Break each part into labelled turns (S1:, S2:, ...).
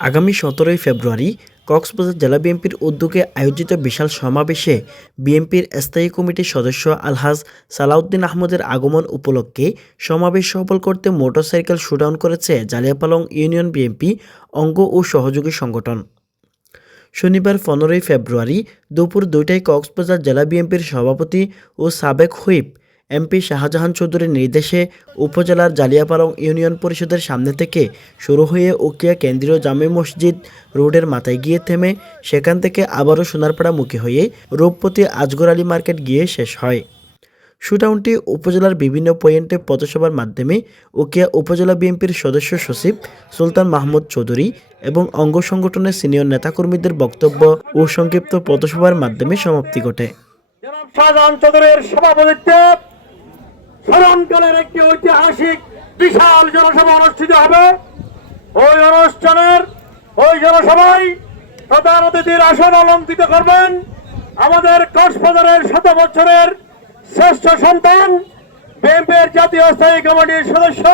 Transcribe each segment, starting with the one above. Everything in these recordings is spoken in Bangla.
S1: আগামী সতেরোই ফেব্রুয়ারি কক্সবাজার জেলা বিএনপির উদ্যোগে আয়োজিত বিশাল সমাবেশে বিএনপির স্থায়ী কমিটির সদস্য আলহাজ সালাউদ্দিন আহমদের আগমন উপলক্ষে সমাবেশ সফল করতে মোটরসাইকেল শুডাউন করেছে জালিয়াপালং ইউনিয়ন বিএনপি অঙ্গ ও সহযোগী সংগঠন। শনিবার পনেরোই ফেব্রুয়ারি দুপুর দুইটায় কক্সবাজার জেলা বিএনপির সভাপতি ও সাবেক হুইপ এমপি শাহজাহান চৌধুরীর নির্দেশে উপজেলার জালিয়াপালং ইউনিয়ন পরিষদের সামনে থেকে শুরু হয়ে উকিয়া কেন্দ্রীয় জামে মসজিদ রোডের মাথায় গিয়ে থেমে সেখান থেকে আবারও সোনারপাড়া মুখী হয়ে রূপপতি আজগর আলী মার্কেট গিয়ে শেষ হয়। শুটাউনটি উপজেলার বিভিন্ন পয়েন্টে পথসভার মাধ্যমে উকিয়া উপজেলা বিএনপির সদস্য সচিব সুলতান মাহমুদ চৌধুরী এবং অঙ্গ সংগঠনের সিনিয়র নেতাকর্মীদের বক্তব্য ও সংক্ষিপ্ত পথসভার মাধ্যমে সমাপ্তি ঘটে।
S2: সভাপতিত্বে স্মরণকালের একটি ঐতিহাসিক বিশাল জনসভা অনুষ্ঠিত হবে। ওই অনুষ্ঠানের ওই জনসভায় প্রধান অতিথির আসন অলঙ্কিত করবেন আমাদের কক্সবাজারের শত বছরের শ্রেষ্ঠ সন্তান, বিএনপির জাতীয় স্থায়ী কমিটির সদস্য,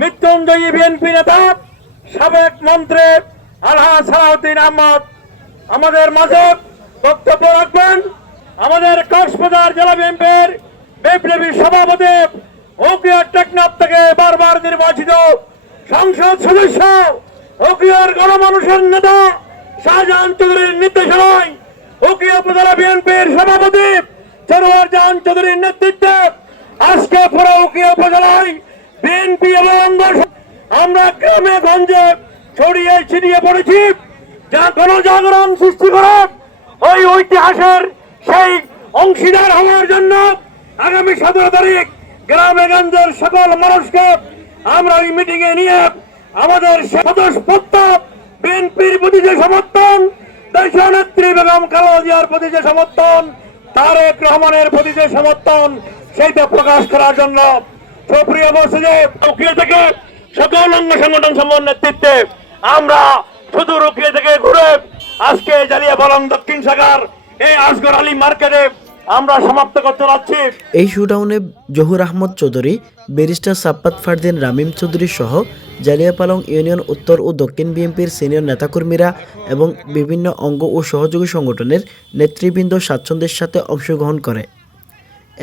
S2: মৃত্যুঞ্জয়ী বিএনপি নেতা, সাবেক মন্ত্রী আলহা সালাউদ্দিন আহমদ। আমাদের মাঝে বক্তব্য রাখবেন। আমাদের কক্সবাজার জেলা বিএনপির বিপ্লবী সভাপতি ওকিয়ার টেকনাফ থেকে বারবার নির্বাচিত সংসদ সদস্য ওকিয়ার গণমানুষের নেতা, শাহজাহান চৌধুরীর নির্দেশনায় ওকিয়া উপজেলা বিএনপির সভাপতি সরোয়ার জাহান চৌধুরীর নেতৃত্বে আজকে পুরো ওকিয়া উপজেলায় বিএনপি এবং আমরা গ্রামে গঞ্জে ছড়িয়ে ছিটিয়ে পড়েছি, যা গণজাগরণ সৃষ্টি করে ওই ঐতিহাসের সেই অংশীদার হওয়ার জন্য আগামী সতেরো তারিখ গ্রামে গঞ্জের সকল মানুষকে আমরা ওই মিটিং এ নিয়ে আমাদের বিএনপির প্রতি যে সমর্থন দেশীয় নেত্রী বেগম খালেদা জিয়ার প্রতি যে সমর্থন, তারেক রহমানের প্রতি যে সমর্থন, সেইটা প্রকাশ করার জন্য সুপ্রিয় মসজিদে প্রক্রিয়া থেকে সকল অঙ্গ সংগঠন সমূহের নেতৃত্বে আমরা শুধু রুকিয়ে থেকে ঘুরে আজকে জালিয়া বলং দক্ষিণ শাখার এই আসগর আলী মার্কেটে আমরা সমাপ্ত করতে যাচ্ছি।
S1: এই শুডাউনে জহুর আহমদ চৌধুরী, ব্যারিস্টার সাপ্পাত ফারদিন, রামিম চৌধুরী সহ জালিয়াপালং ইউনিয়ন উত্তর ও দক্ষিণ বিএনপির সিনিয়র নেতাকর্মীরা এবং বিভিন্ন অঙ্গ ও সহযোগী সংগঠনের নেতৃবৃন্দ স্বাচ্ছন্দ্যের সাথে অংশগ্রহণ করে।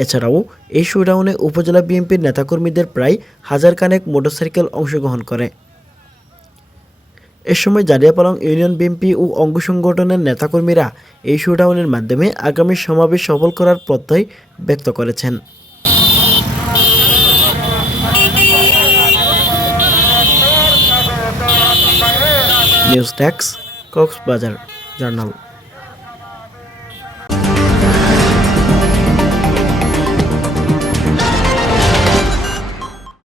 S1: এছাড়াও এই শুডাউনে উপজেলা বিএনপির নেতাকর্মীদের প্রায় হাজার কানেক মোটরসাইকেল অংশগ্রহণ করে। এ সময় জারিয়াপালং ইউনিয়ন বিএনপি ও অঙ্গ সংগঠনের নেতাকর্মীরা এই শুডাউনের মাধ্যমে আগামী সমাবেশ সফল করার প্রত্যয় ব্যক্ত করেছেন। News tax Cox's Bazar journal.